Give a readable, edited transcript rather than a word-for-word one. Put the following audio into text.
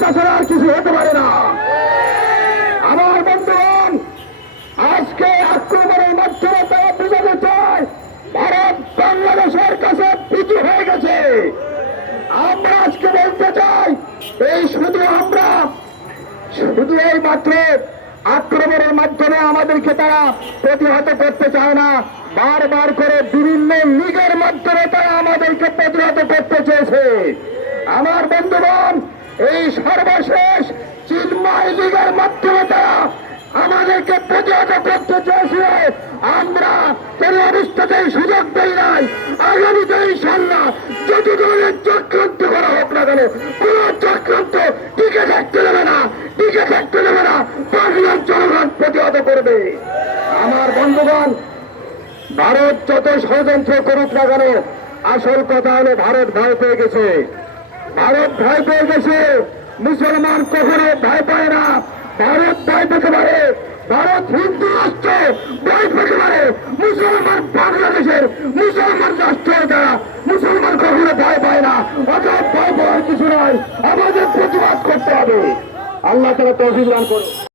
তাছাড়া আর কিছু হতে পারে না। আমার বন্ধুগণ, আজকে আক্রমণের মাধ্যমে তারা বুঝাতে চায় ভারত বাংলাদেশের কাছে পিছু হয়ে গেছে। আমরা আজকে বলতে চাই, এই শুধু এই মাত্র আক্রমণের মাধ্যমে আমাদেরকে তারা প্রতিহত করতে চায় না, বারবার করে বিভিন্ন লীগের মাধ্যমে তারা আমাদেরকে প্রতিহত করতে চেয়েছে। আমার বন্ধুগণ, এই সর্বশেষ চিন্ময় লীগের মাধ্যমে তারা আমাদেরকে প্রতিহত করতে চেয়েছে। আমরা কোন অবস্থাতেই সুযোগ দেই নাই। আগামীতে ইনশাল্লাহ যত ধরনের চক্রান্ত করা হোক না কেন, কোন চক্রান্ত টিকে থাকতে দেবে না, টিকে থাকতে দেবে না। বাংলার জনগণ প্রতিহত করবে। আমার বন্ধুগণ, ভারত যত ষড়যন্ত্র করুক না কেন, আসল কথা হলো ভারত ভয় পেয়ে গেছে। ভারত ভয় পেয়ে গেছে। মুসলমান কখনো ভয় পায় না। ভারত ভয় পেতে পারে, ভারত হিন্দু রাষ্ট্র ভয় পেতে পারে, মুসলমান বাংলাদেশের মুসলমান রাষ্ট্র দ্বারা মুসলমান কখনো ভয় পায় না। অতএব ভয় পাওয়ার কিছু নয়, আমাদের প্রতিবাদ করতে হবে। আল্লাহ তাআলা তৌফিক দান করুন।